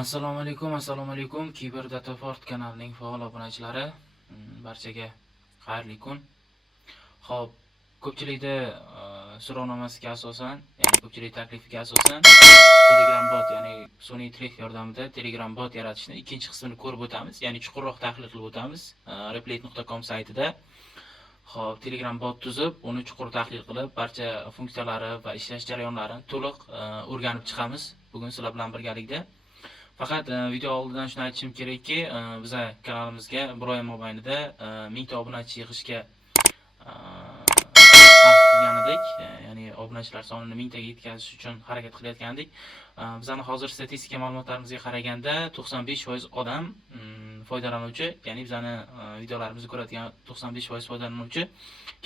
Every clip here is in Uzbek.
Assalomu alaykum. Kiber Datafort kanalining faol obunachilari, barchaga xayrli kun. Xo'p, ko'pchilikda so'rovnomasiga asosan, ya'ni ko'pchilik taklifiga asosan Telegram bot, ya'ni sun'iy intellekt yordamida Telegram bot yaratishni ikkinchi qismini ko'rib o'tamiz, ya'ni chuqurroq tahlil qilib o'tamiz replate.com saytida. Xo'p, Telegram bot tuzib, uni chuqur tahlil qilib, barcha funksiyalari va ishlash jarayonlarini to'liq o'rganib chiqamiz bugun sizlar bilan birgalikda. Faqat video oldidan shuni aytishim kerakki, biz kanalimizga bir oy mobaynida 1000 ta obunachi yig'ishga ahd qilgandik, ya'ni obunachilar sonini 1000 taga yetkazish uchun harakat qilayotgandik. Bizning hozir statistika ma'lumotlarimizga qaraganda 95% odam foydalanuvchi, ya'ni bizning videolarimizni ko'radigan 95% foydalanuvchi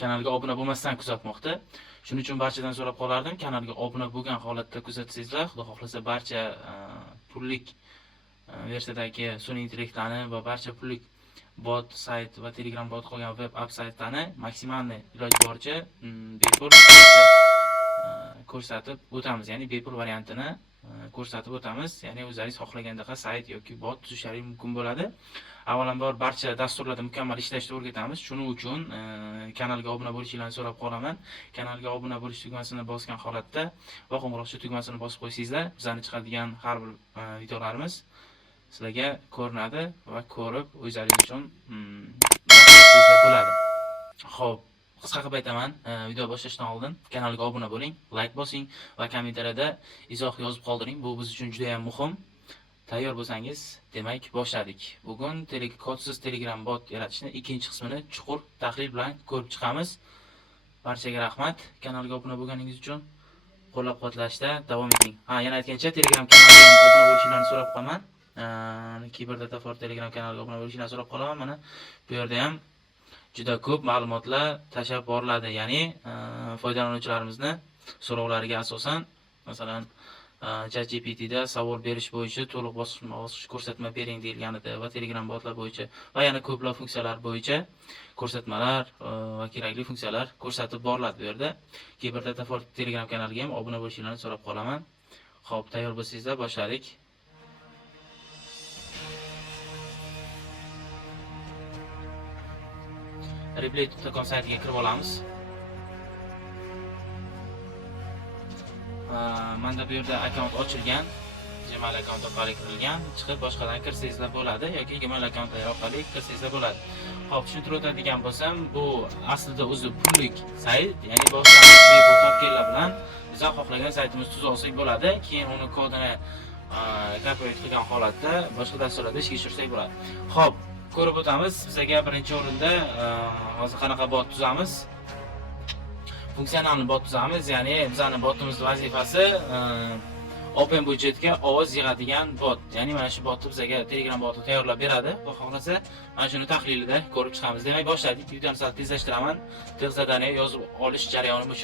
kanalga obuna bo'lmasdan kuzatmoqda. Shuning uchun barchadan so'rab qolardim, kanalga obuna bo'lgan holatda kuzatsangizlar, xudo xohlasa barcha pullik versiyadagi sun'iy intellektlarni va barcha pullik bot sayt va Telegram bot qolgan web app saytlarni maksimalni iloji boricha bepul ko'rsatib o'tamiz, ya'ni bepul variantini ko'rsatib o'tamiz, ya'ni o'zingiz xohlagandaqa sayt yoki bot tuzishingiz mumkin bo'ladi. Avvalambor barcha dasturlarda mukammal ishlashni o'rgatamiz. Shuning uchun kanalga obuna bo'lishingizni so'rab qolaman. Kanalga obuna bo'lish tugmasini bosgan holatda va qo'ng'iroqcha tugmasini bosib qo'ysangizlar, bizning chiqadigan har bir videolarimiz sizlarga ko'rinadi va ko'rib o'zingiz uchun bo'ladi. Xo'p, qisqa qilib aytaman, video boshlashdan oldin kanalga obuna bo'ling, like bosing va kommentariyada izoh yozib qoldiring. Bu biz uchun juda ham muhim. Tayyor bo'lsangiz, demak boshladik. Bugun kodsiz Telegram bot yaratishni ikkinchi qismini chuqur tahlil bilan ko'rib chiqamiz. Barchaga rahmat. Kanalga obuna bo'lganingiz uchun qo'llab-quvvatlashda davom eting. Yana aytgancha, Telegram kanaliga obuna bo'lishingizni so'rab qolaman. Kiber Datafort Telegram kanaliga obuna bo'lishingizni so'rab qolaman. Mana bu yerda ham juda ko'p ma'lumotlar tashab boriladi. Ya'ni foydalanuvchilarimizni so'rovlariga asosan, masalan, ChatGPTda savol berish bo'yicha to'liq bosqichma-bosqich ko'rsatma bering deyilganida va Telegram botlar bo'yicha va yana ko'plab funksiyalar bo'yicha ko'rsatmalar va kerakli funksiyalar ko'rsatib boriladi bu yerda. Kiber Datafort Telegram kanaliga ham obuna bo'lishingizni so'rab qolaman. Xo'p, tayyor bo'lsangizlar boshladik. replate.com saytiga kirib olamiz. Menda bu yerda akkaunt ochilgan, Gmail akkaunt orqali kirilgan, chiqib boshqadan kirsangizlar bo'ladi yoki Gmail akkaunt orqali kirsangizlar bo'ladi. Xo'p, tushuntirib o'tadigan bo'lsam, bu aslida o'zi pullik sayt, ya'ni boshqacha bepul topganlar bilan biz xohlagan saytimizni tuza olsak bo'ladi, keyin uni kodini kopiyat qilgan holatda boshqa dasturlarda ishga tushirsak bo'ladi. Xo'p, ko'rib o'tamiz. Bizga birinchi o'rinda hozir qanaqa bot tuzamiz? Funksionalni bot tuzamiz, ya'ni bizning botimizning vazifasi open budjetga ovoz yig'adigan bot. Ya'ni mana shu botni bizga Telegram boti tayyorlab beradi. Xudo xohlasa, mana shuni tahlilida ko'rib chiqamiz. Demak, boshladik. Videoni sal tezlashtiraman. Tezladan yozib olish jarayoni bu.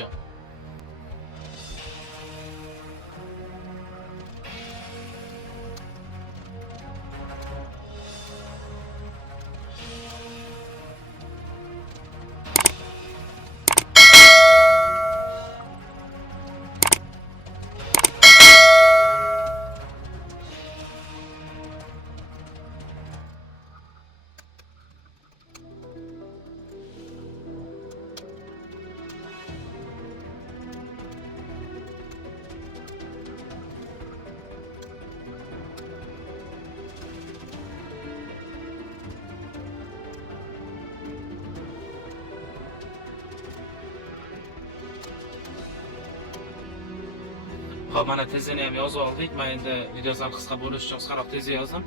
Xo'p, mana tezini ham yozib oldik. Men endi videolar qisqa bo'lishi uchun qisqaroq tez yozdim.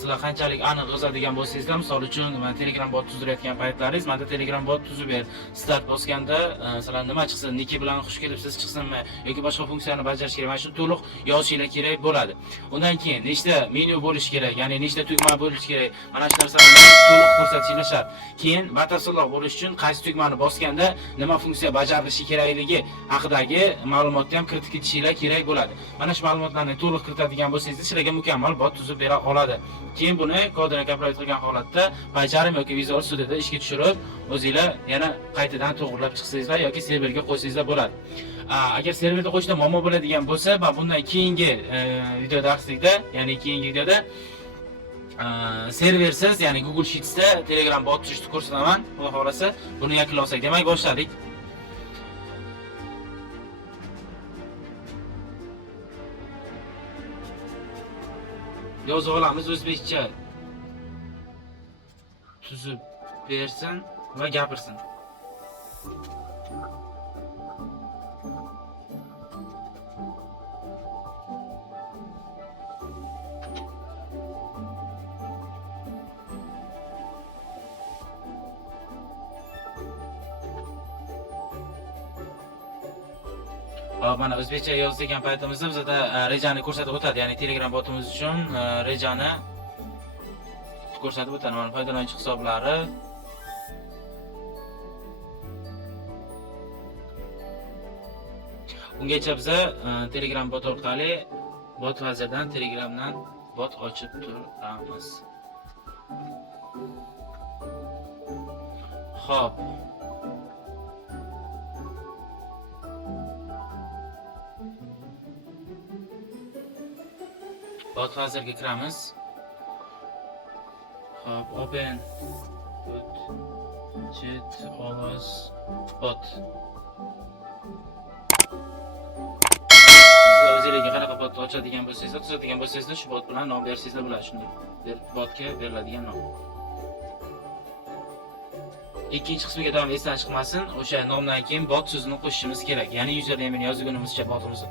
Sizlar qanchalik aniq yozadigan bo'lsangizlar, misol uchun men Telegram bot tuzdirayotgan paytlaringiz, menda Telegram bot tuzib ber. Start bosganda sizlar nima chiqsin, niki bilan xush kelibsiz chiqsinmi yoki boshqa funksiyani bajarish kerak, mana shu to'liq yozishinglar kerak bo'ladi. Undan keyin nechta menyu bo'lish kerak, ya'ni nechta tugma bo'lish kerak, mana shu narsalarni to'liq ko'rsatishinglar shart. Keyin batafsilroq bo'lish uchun qaysi tugmani bosganda nima funksiya bajarilishi kerakligi haqidagi ma'lumotni ham kiritib ketishinglar kerak bo'ladi. bo'ladi. Mana shu ma'lumotlarni to'liq kiritadigan bo'lsangiz, sizlarga mukammal bot tuzib bera oladi. Keyin buni kodini kompyuter qilgan holatda bajarim yoki Visual Studioda ishga tushirib, o'zingizlar yana qaytadan to'g'rilab chiqsangizlar yoki serverga qo'ysangizlar bo'ladi. Agar serverda qo'yishda muammo bo'ladigan bo'lsa, va bundan keyingi video darslikda, ya'ni keyingi videoda serversiz, ya'ni Google Sheets'da Telegram bot tuzishni ko'rsataman. Xudo xolasa, buni yakunlasak. Demak, boshladik. Yozib olamiz, o'zbekcha tuzib bersin va gapirsin. Mana o'zbekcha yozgan paytimizda bizda rejani ko'rsatib o'tadi, ya'ni Telegram botimiz uchun rejani ko'rsatib o'tadi. Mana foydalanuvchi hisoblari, ungacha biz Telegram bot orqali bot vazirdan Telegramdan bot ochib turamiz. Xo'p. Bot vazirga kiramiz. Xo'p, open chat ovoz bot. O'zingizga qanaqa bot ochadigan bo'lsangiz, tuzadigan bo'lsangiz, shu bot bilan nom bersangizlar bo'ladi. Shunday botga beriladigan nom. Ikkinchi qismiga davom esdan chiqmasin, o'sha nomdan keyin bot so'zini qo'shishimiz kerak. Ya'ni username yozganimizcha botimizni.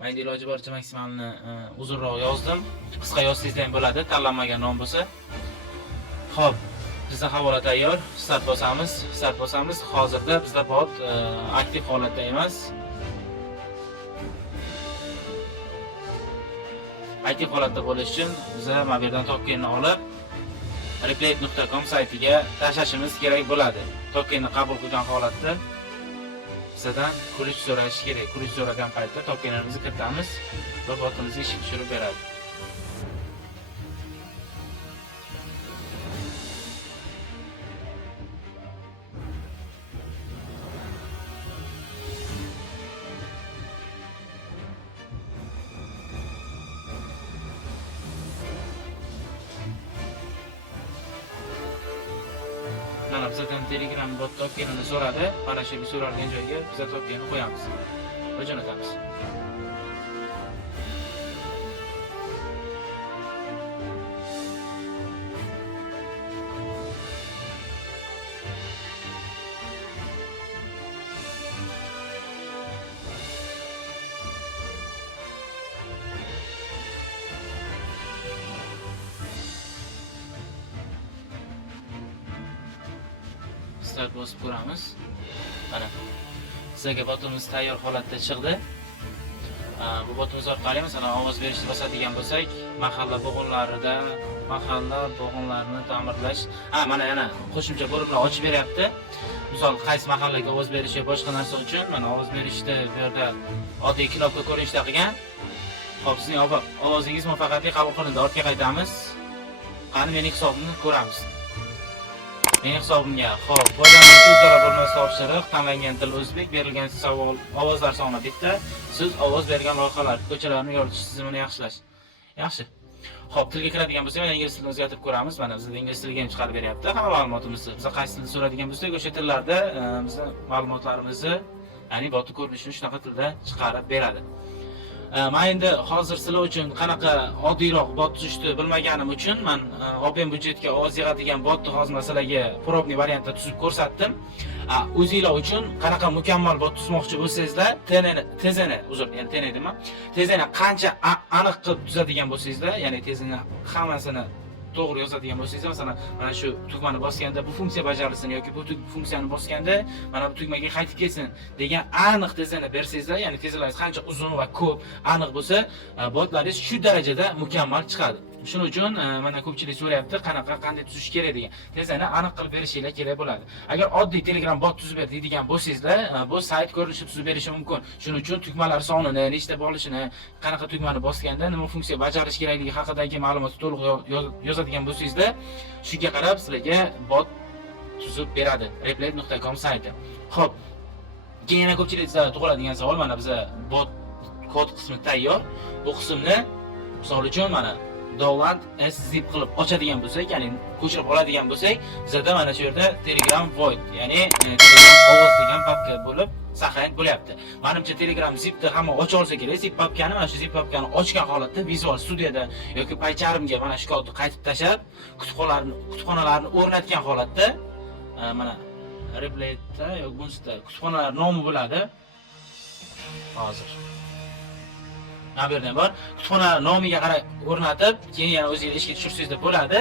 Men iloji boricha maksimalni uzunroq yozdim. Qisqa yozsangiz ham bo'ladi, tanlanmagan nom bo'lsa. Xo'p, bizda havola tayyor. Start bosamiz. Hozirda bizda bot aktiv holatda emas. Aktiv holatda bo'lish uchun biz mana bu yerdan tokenni olib replate.com saytiga tashlashimiz kerak bo'ladi. Tokenni qabul qilgan holatda bizdan kulish so'rash kerak. Kulish so'ragan paytda tokenlarimizni kiritamiz va botimizga ishga tushirib beradi. Mana bizdan Telegram bot tokenini so'radi. Mana shu so'ralgan joyga biz tokenni qo'yamiz va jo'natamiz. Start bosib ko'ramiz. Mana sizga botimiz tayyor holatda chiqdi. Bu botimiz orqali masalan ovoz berishni bosadigan bo'lsak, mahalla bo'g'inlarini ta'mirlash. Mana yana qo'shimcha bo'limlar ochib beryapti. Misol qaysi mahallaga ovoz berish yoki boshqa narsa uchun mana ovoz berishda bu yerda oddiy knopka ko'rinishda qilgan. Xo'p, sizning ovozingiz muvaffaqiyatli qabul qilindi. Ortga qaytamiz. Qani mening hisobimni ko'ramiz. Mening hisobimga, xo'p, foydalanuvchi uddalab bo'lmas topshiriq, tanlangan til o'zbek, berilgan savol, ovozlar soni bitta, siz ovoz bergan loyihalar, ko'chalarni yoritish tizimini yaxshilash. Yaxshi. Xo'p, tilga kiradigan bo'lsak, mana ingliz tilini o'zgartirib ko'ramiz. Mana bizda ingliz tiliga ham chiqarib beryapti. Hamma ma'lumotimizni, biz qaysi tilda so'radigan bo'lsak, o'sha tillarda bizning ma'lumotlarimizni, ya'ni botni ko'rinishini shunaqa tilda chiqarib beradi. Men endi hozir sizlar uchun qanaqa oddiyroq bot tuzishni bilmaganim uchun men Open budjetga ovoz yig'adigan botni hozir sizlarga probniy variantda tuzib ko'rsatdim. O'zingizlar uchun qanaqa mukammal bot tuzmoqchi bo'lsangizlar, tezini qancha aniq qilib tuzadigan bo'lsangizlar, ya'ni tezini hammasini to'g'ri yozadigan bo'lsangiz, masalan, mana shu tugmani bosganda bu funksiya bajarilsin yoki bu funksiyani bosganda mana bu tugmaga qaytib kelsin degan aniq tezini bersangizlar, ya'ni tezlaringiz qancha uzun va ko'p aniq bo'lsa, botlaringiz shu darajada mukammal chiqadi. Shuning uchun mana ko'pchilik so'rayapti, qanday tuzish kerak degan. Tezlikni aniq qilib berishinglar kerak bo'ladi. Agar oddiy Telegram bot tuzib ber deydigan bo'lsangizlar, bu sayt ko'rinishi tuzib berishi mumkin. Shuning uchun tugmalar sonini, nechta bo'lishini, qanaqa tugmani bosganda nima funksiya bajarish kerakligi haqidagi ma'lumotni to'liq yozadigan bo'lsangizlar, shunga qarab sizlarga bot tuzib beradi. Replet.com sayti. Xo'p, keyin yana ko'pchilik tug'iladigan savol, mana biza bot kod qismi tayyor. Bu qismni misol uchun mana download as zip qilib ochadigan bo'lsak, ya'ni ko'chirib oladigan bo'lsak, bizda mana shu yerda Telegram Void, ya'ni Telegram ovoz degan papka bo'lib saqlanib bo'lyapti. Menimcha Telegram zipni hamma ocha olsa kerak. Zip papkani, mana shu zip papkani ochgan holatda Visual Studioda yoki PyCharmga mana shu kodni qaytib tashlab, kutubxonalarni o'rnatgan holatda mana Repletda yoki bunisida kutubxonalar nomi bo'ladi. Hozir bu yerda bor. Kutubxona nomiga qarab o'rnatib, keyin yana o'zingiz ishga tushirsangiz bo'ladi.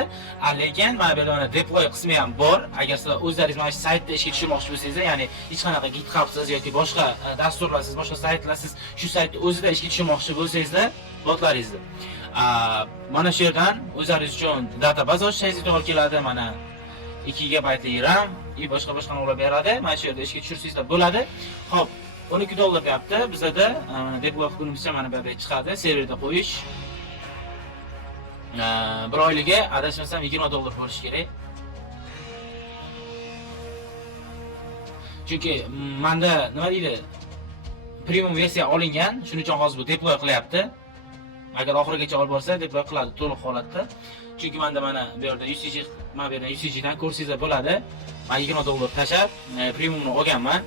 Lekin mana bu yerda mana deploy qismi ham bor. Agar sizlar o'zlaringiz mana shu saytda ishga tushirmoqchi bo'lsangiz, ya'ni hech qanaqa GitHubsiz yoki boshqa dasturlarsiz, boshqa saytlarsiz shu saytda o'zida ishga tushirmoqchi bo'lsangiz, botlaringizni mana shu yerdan o'zlaringiz uchun databaz ochishingiz to'g'ri keladi. Mana 2 GB RAM va boshqa narsalar beradi. Mana shu yerda ishga tushirsangizlar bo'ladi. Xo'p, $12 deyapti. Bizda deploy qilgunimizcha mana bu yerda chiqadi. Serverda qo'yish. Bir oyliga adashmasam $20 bo'lishi kerak. Chunki menda nima deydi? Premium versiya olingan, shuning uchun hozir bu deploy qilyapti. Agar oxirigacha olib borsa, deploy qiladi to'liq holatda. Chunki menda mana bu yerda UCG, mana bu yerda UCG dan ko'rsangizlar bo'ladi. Men $20 tashab, premiumni olganman.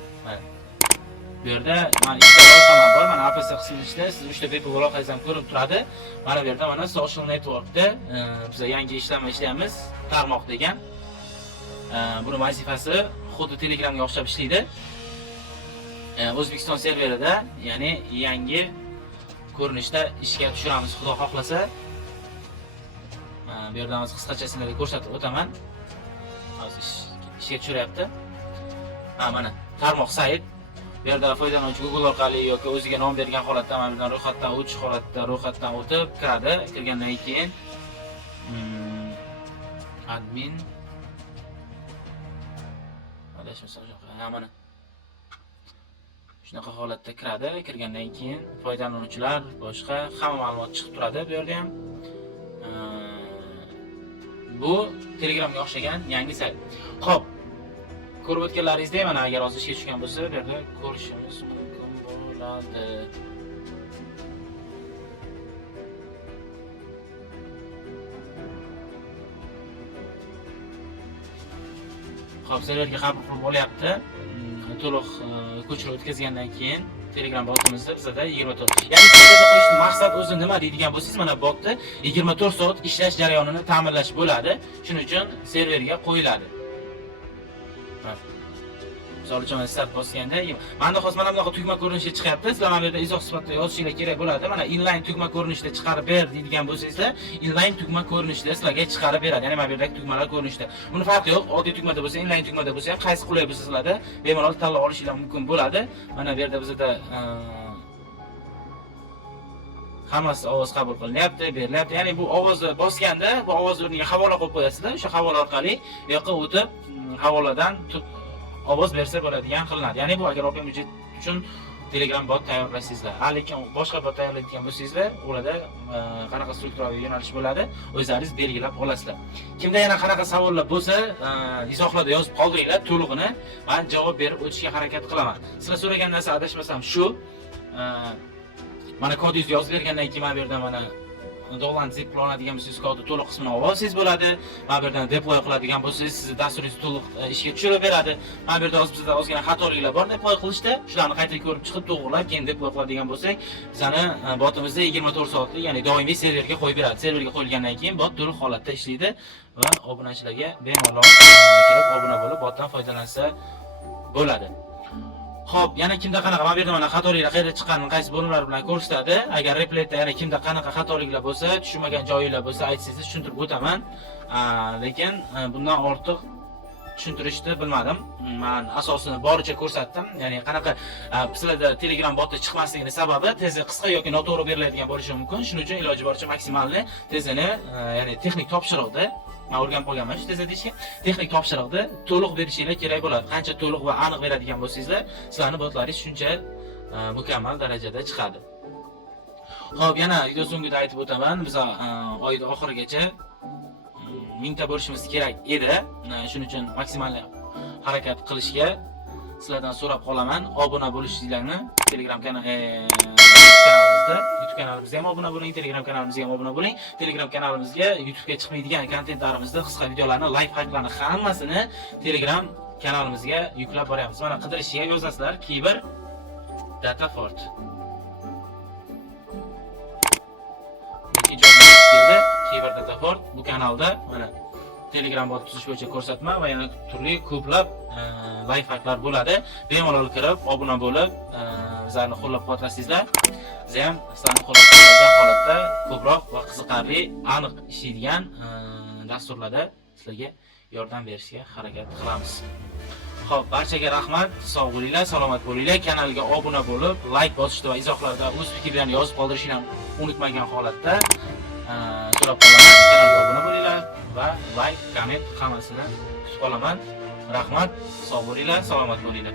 Bu yerda mana ikkita loyihalar bor. Mana APS qismida siz 3 ta bepul loyihangiz ham ko'rib turadi. Mana bu yerda mana social networkda biz yangi ishlayapmiz, tarmoq degan. Buni vazifasi xuddi Telegramga o'xshab ishlaydi. O'zbekiston serverida, ya'ni yangi ko'rinishda ishga tushiramiz, xudo xohlasa. Bu yerda hozir qisqacha sizlarga ko'rsatib o'taman. Hozir ishga tushiryapti. Mana tarmoq sayt. Bu yerda foydalanuvchi Google orqali yoki o'ziga nom bergan holatda mana bundan ro'yxatdan o'tish holatda ro'yxatdan o'tib kiradi. Kirgandan keyin admin mana shunaqa holatda kiradi. Kirgandan keyin foydalanuvchilar, boshqa hamma ma'lumot chiqib turadi bu yerda ham. Bu Telegramga o'xshagan yangi sayt. Xo'p, ko'rib o'tganlaringizdek, mana agar hozir ishga tushgan bo'lsa, bu yerda ko'rishimiz mumkin bo'ladi. Xo'p, serverga qabul qilib olyapti. To'liq ko'chirib o'tkazgandan keyin Telegram botimizda bizda 24. Ya'ni serverga qo'yishning maqsad o'zi nima deydigan bo'lsangiz, mana botni 24 soat ishlash jarayonini ta'minlash bo'ladi. Shuning uchun serverga qo'yiladi. Misol uchun start bosganda, menda hozir mana bunaqa tugma ko'rinishida chiqyapti. Sizlar mana bu yerda izoh sifatida yozishingiz kerak bo'ladi. Mana inline tugma ko'rinishida chiqarib ber deydigan bo'lsangiz, inline tugma ko'rinishida sizlarga chiqarib beradi. Ya'ni mana bu yerdagi tugmalar ko'rinishida. Buni farqi yo'q. Oddiy tugmada bo'lsa, inline tugmada bo'lsa ham qaysi qulay bo'lsa sizlarda bemalol tanlab olishingiz mumkin bo'ladi. Mana bu yerda bizda hammasi ovoz qabul qilinyapti, berilyapti. Ya'ni bu ovozni bosganda, bu ovoz o'rniga havola qo'yib qo'yasizlar. O'sha havola orqali bu yoqqa o'tib, havoladan ovoz bersa bo'ladigan qilinadi. Ya'ni bu agar Open Budget uchun Telegram bot tayyorlaysizlar. Lekin boshqa bot tayyorlaydigan bo'lsangizlar, ularda qanaqa strukturaviy yo'nalish bo'ladi, o'zlaringiz belgilab olasizlar. Kimda yana qanaqa savollar bo'lsa, izohlarda yozib qoldiringlar, to'lig'ini men javob berib o'tishga harakat qilaman. Sizlar so'ragan narsa adashmasam shu. Mana kodingizni yozib bergandan keyin mana bu yerda mana download zip qilinadigan bo'lsangiz kodni to'liq qismini olsangiz bo'ladi. Mana bu yerdan deploy qiladigan bo'lsangiz, sizni dasturingiz to'liq ishga tushirib beradi. Mana bu yerda hozir bizda ozgina xatoliklar bor deploy qilishda. Shularni qayta ko'rib chiqib to'g'rilab, keyin deploy qiladigan bo'lsak, bizani botimizda 24 soatlik, ya'ni doimiy serverga qo'yib beradi. Serverga qo'yilgandan keyin bot to'liq holatda ishlaydi va obunachilarga bemalol kirib obuna bo'lib botdan foydalansa bo'ladi. Xo'p, yana kimda qanaqa mana bu yerda mana xatoliklar qayerda chiqqanini qaysi bo'limlar bilan ko'rsatadi. Agar repletda yana kimda qanaqa xatoliklar bo'lsa, tushunmagan joyinglar bo'lsa, aytsangiz tushuntirib o'taman. Lekin bundan ortiq tushuntirishni bilmadim. Men asosini boricha ko'rsatdim. Ya'ni qanaqa sizlarda Telegram boti chiqmasligining sababi tezi qisqa yoki noto'g'ri beriladigan bo'lishi mumkin. Shuning uchun iloji boricha maksimalni tezini, ya'ni texnik topshiriqda men o'rganib qolganman shu tezda deyishga. Texnik topshiriqda to'liq berishinglar kerak bo'ladi. Qancha to'liq va aniq beradigan bo'lsangizlar, sizlarning botlaringiz shuncha mukammal darajada chiqadi. Xo'p, yana video so'ngida aytib o'taman, biz oyning oxirigacha 1000 ta bo'lishimiz kerak edi. Shuning uchun maksimal harakat qilishga sizlardan so'rab qolaman. Obuna bo'lishinglarni Telegram kanalimizda, YouTube kanalimizga ham obuna bo'ling, Telegram kanalimizga ham obuna bo'ling. Telegram kanalimizga YouTube'ga chiqmaydigan kontentlarimizni, qisqa videolarni, live hacklarni hammasini Telegram kanalimizga yuklab boryapmiz. Mana qidirishga yozasizlar, Kibir Datafort. Kibir Datafort bu kanalda mana Telegram bot tuzish bo'yicha ko'rsatma va yana turli ko'plab live hacklar bo'ladi. Bemalol kirib, obuna bo'lib, bizlarni qo'llab-quvvatlasangizlar, biz ham sizlarni qo'llab-quvvatlagan holatda ko'proq va qiziqarli, aniq ishlaydigan dasturlarda sizlarga yordam berishga harakat qilamiz. Xo'p, barchaga rahmat, sog' bo'linglar, salomat bo'linglar. Kanalga obuna bo'lib, like bosishni va izohlarda o'z fikrlaringizni yozib qoldirishni unutmagan holatda so'rab qolaman. Kanalga obuna bo'linglar va like, komment hammasini kutib qolaman. Rahmat, sog' bo'linglar, salomat bo'linglar.